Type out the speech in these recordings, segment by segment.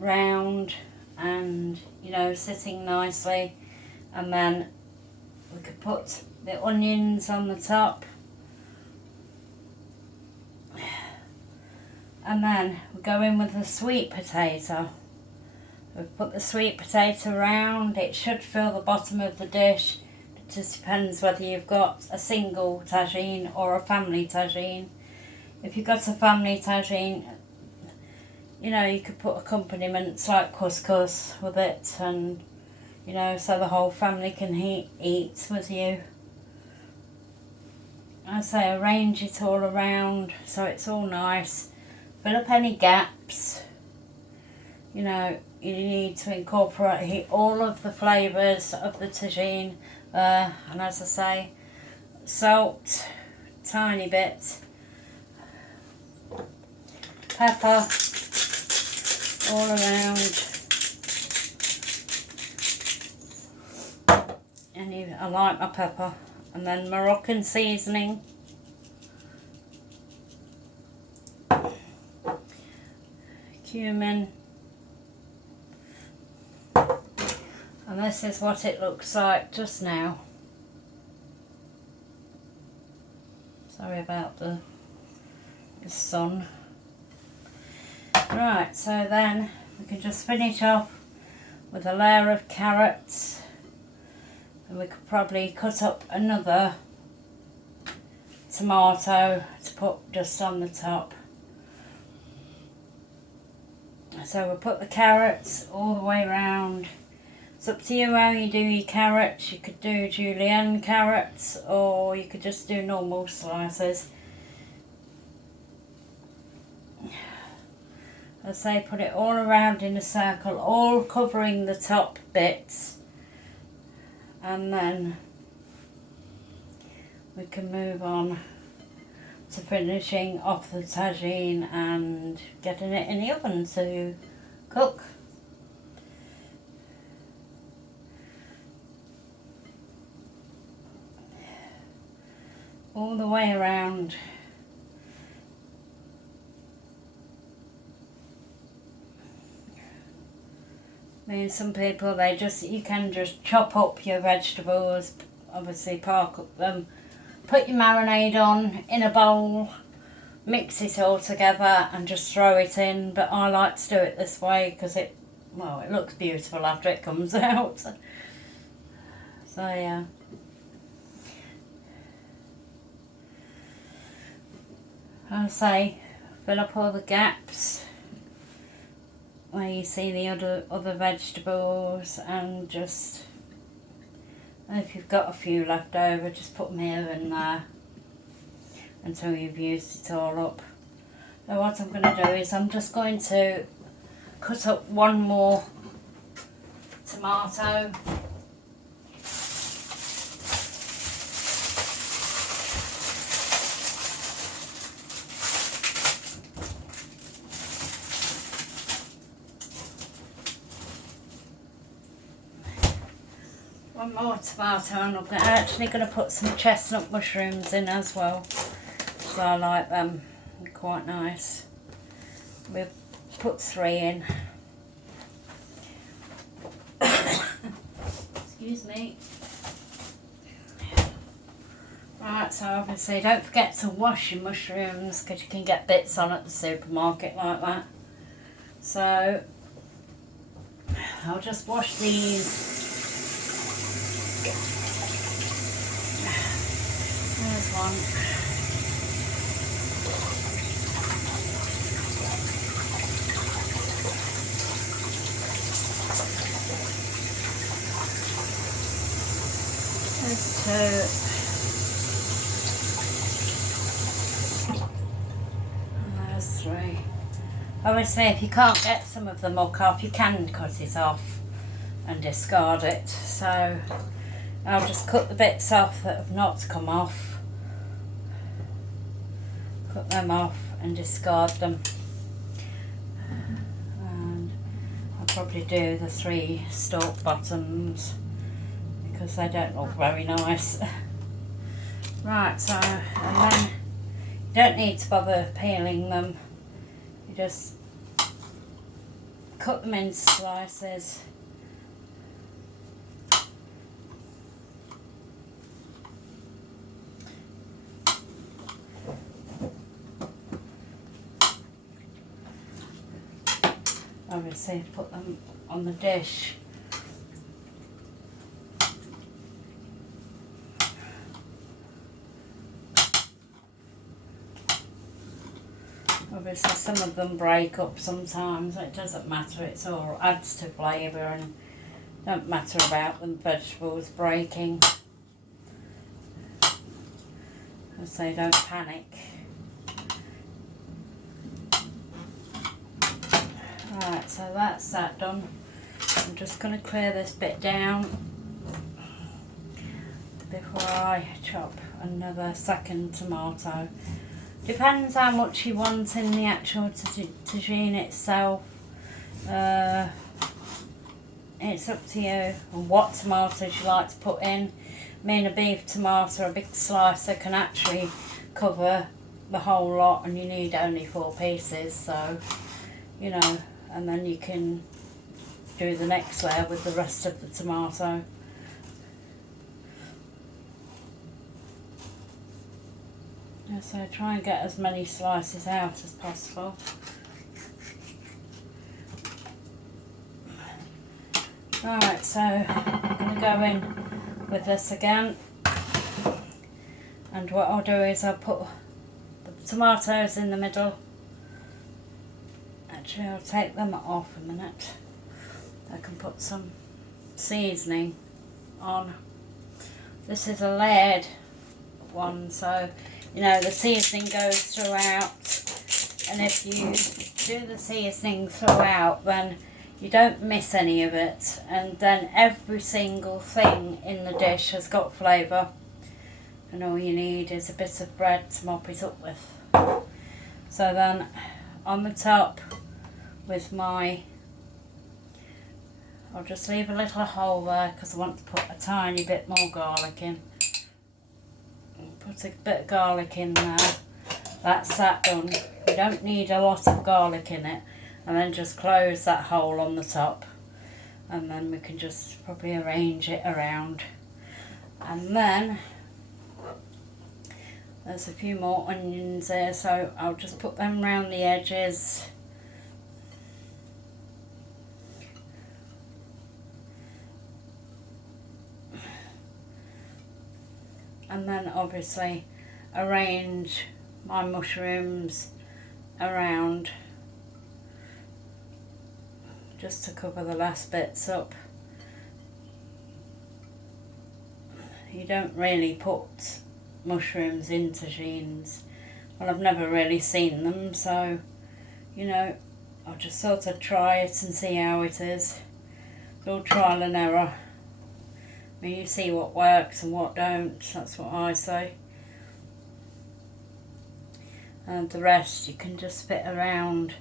round and, you know, sitting nicely. And then we could put the onions on the top. And then we go in with the sweet potato. We put the sweet potato round. It should fill the bottom of the dish. It just depends whether you've got a single tagine or a family tagine. If you've got a family tagine, you know, you could put accompaniments like couscous with it, and, you know, so the whole family can eat with you. I say arrange it all around so it's all nice. Fill up any gaps. You know, you need to incorporate all of the flavours of the tagine there. And as I say, salt, tiny bit, pepper all around. And I like my pepper. And then Moroccan seasoning. Cumin. And this is what it looks like just now. Sorry about the sun. Right, so then we can just finish off with a layer of carrots. And we could probably cut up another tomato to put just on the top. So we'll put the carrots all the way around. It's up to you how you do your carrots. You could do julienne carrots, or you could just do normal slices. As I say, put it all around in a circle, all covering the top bits. And then we can move on to finishing off the tagine and getting it in the oven to cook. All the way around. I mean, some people, you can just chop up your vegetables, obviously park up them, put your marinade on in a bowl, mix it all together and just throw it in. But I like to do it this way because it looks beautiful after it comes out. So yeah. I'll say, fill up all the gaps where you see the other vegetables, and just, if you've got a few left over, just put them here and there until you've used it all up. So what I'm going to do is I'm just going to cut up one more tomato. One more tomato, and I'm actually going to put some chestnut mushrooms in as well, so I like them, they're quite nice. We'll put 3 in. Excuse me. Right, so obviously don't forget to wash your mushrooms because you can get bits on at the supermarket like that. So I'll just wash these. There's one. There's 2. And there's 3. Obviously, if you can't get some of the muck off, you can cut it off and discard it. So I'll just cut the bits off that have not come off, cut them off and discard them. And I'll probably do the 3 stalk bottoms because they don't look very nice. Right, so, and then you don't need to bother peeling them. You just cut them into slices. Obviously put them on the dish. Obviously some of them break up sometimes, it doesn't matter, it's all adds to flavour and don't matter about the vegetables breaking. So don't panic. Right, so that's that done. I'm just going to clear this bit down before I chop another second tomato. Depends how much you want in the actual tagine itself. It's up to you and what tomatoes you like to put in. Me and a beef tomato, a big slicer, can actually cover the whole lot, and you need only 4 pieces, so you know, and then you can do the next layer with the rest of the tomato. So try and get as many slices out as possible. Alright, so I'm going to go in with this again, and what I'll do is I'll put the tomatoes in the middle. Actually, I'll take them off a minute. I can put some seasoning on. This is a layered one, so you know the seasoning goes throughout, and if you do the seasoning throughout, then you don't miss any of it, and then every single thing in the dish has got flavour, and all you need is a bit of bread to mop it up with. So then on the top with my, I'll just leave a little hole there because I want to put a tiny bit more garlic in. Put a bit of garlic in there. That's that done. You don't need a lot of garlic in it. And then just close that hole on the top. And then we can just probably arrange it around. And then there's a few more onions there, so I'll just put them around the edges. And then obviously arrange my mushrooms around just to cover the last bits up. You don't really put mushrooms in tagines. Well, I've never really seen them, so you know, I'll just sort of try it and see how it is. It's all trial and error. I mean, you see what works and what don't, that's what I say. And the rest you can just fit around,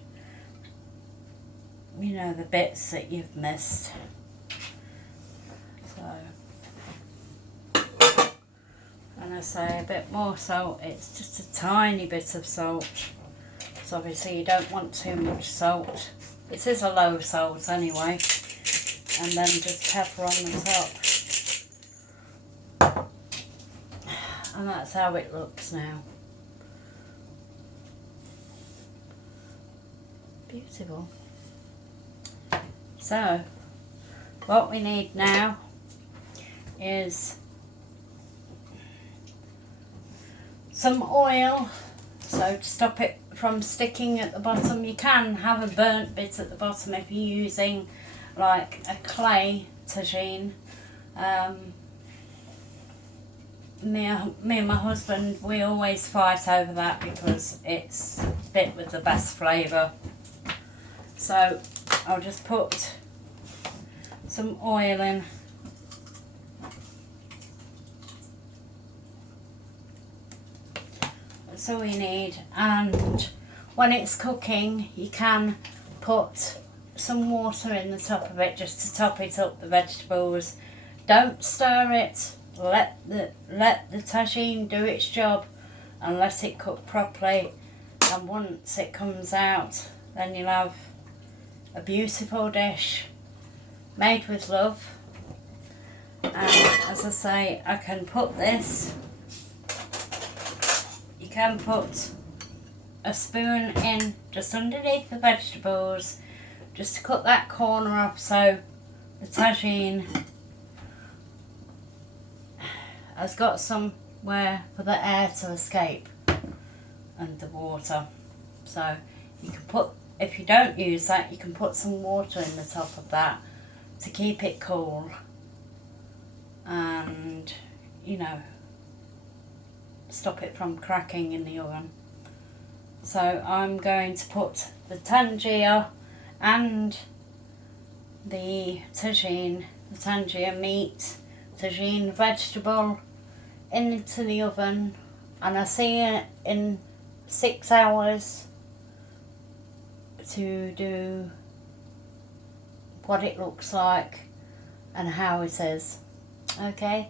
you know, the bits that you've missed. So, and I say a bit more salt, it's just a tiny bit of salt. So obviously you don't want too much salt. It is a low salt anyway. And then just pepper on the top. And that's how it looks now. Beautiful. So, what we need now is some oil, so to stop it from sticking at the bottom. You can have a burnt bit at the bottom if you're using like a clay tagine. Me and my husband, we always fight over that because it's the bit with the best flavour. So I'll just put some oil in. That's all you need, and when it's cooking you can put some water in the top of it just to top it up, the vegetables. Don't stir it. Let the tagine do its job and let it cook properly, and once it comes out then you'll have a beautiful dish made with love. And as I say, I can put this, you can put a spoon in just underneath the vegetables just to cut that corner off so the tagine has got somewhere for the air to escape underwater. So you can put, if you don't use that, you can put some water in the top of that to keep it cool and, you know, stop it from cracking in the oven. So I'm going to put the tanjia and the tanjia meat, tagine vegetable into the oven, and I see it in 6 hours to do what it looks like and how it is. Okay.